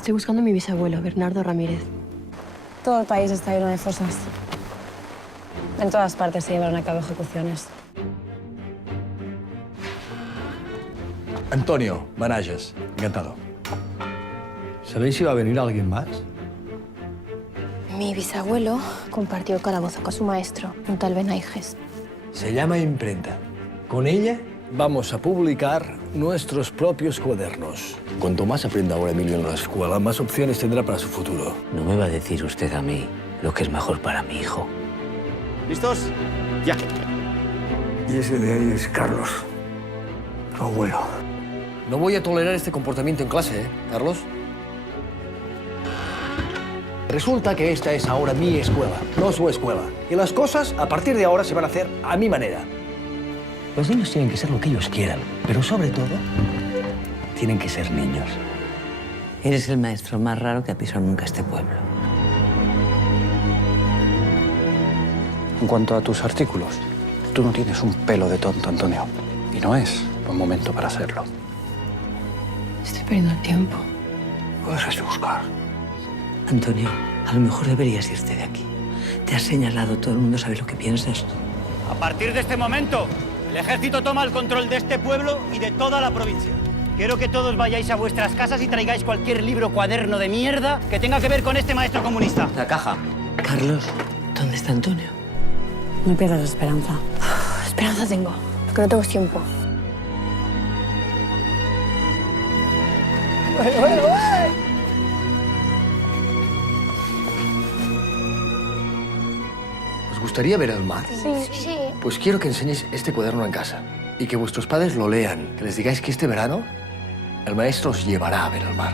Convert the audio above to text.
Estoy buscando a mi bisabuelo, Bernardo Ramírez. Todo el país está lleno de fosas. En todas partes se llevan a cabo ejecuciones. Antonio Manages, encantado. ¿Sabéis si va a venir alguien más? Mi bisabuelo compartió calabozo con su maestro, un tal Benaiges. Se llama imprenta. Con ella vamos a publicar nuestros propios cuadernos. Cuanto más aprenda ahora Emilio en la escuela, más opciones tendrá para su futuro. No me va a decir usted a mí lo que es mejor para mi hijo. ¿Listos? Ya. Y ese de ahí es Carlos, tu abuelo. No voy a tolerar este comportamiento en clase, ¿eh, Carlos? Resulta que esta es ahora mi escuela, no su escuela. Y las cosas, a partir de ahora, se van a hacer a mi manera. Los niños tienen que ser lo que ellos quieran, pero sobre todo, tienen que ser niños. Eres el maestro más raro que ha pisado nunca este pueblo. En cuanto a tus artículos, tú no tienes un pelo de tonto, Antonio. Y no es buen momento para hacerlo. Estoy perdiendo el tiempo. Puedes buscar. Antonio, a lo mejor deberías irte de aquí. Te has señalado, todo el mundo sabe lo que piensas. A partir de este momento, el ejército toma el control de este pueblo y de toda la provincia. Quiero que todos vayáis a vuestras casas y traigáis cualquier libro o cuaderno de mierda que tenga que ver con este maestro comunista. La caja. Carlos, ¿dónde está Antonio? No pierdas la esperanza. Esperanza tengo, porque no tengo tiempo. ¿Os gustaría ver el mar? Sí. Pues quiero que enseñéis este cuaderno en casa y que vuestros padres lo lean. Que les digáis que este verano el maestro os llevará a ver el mar.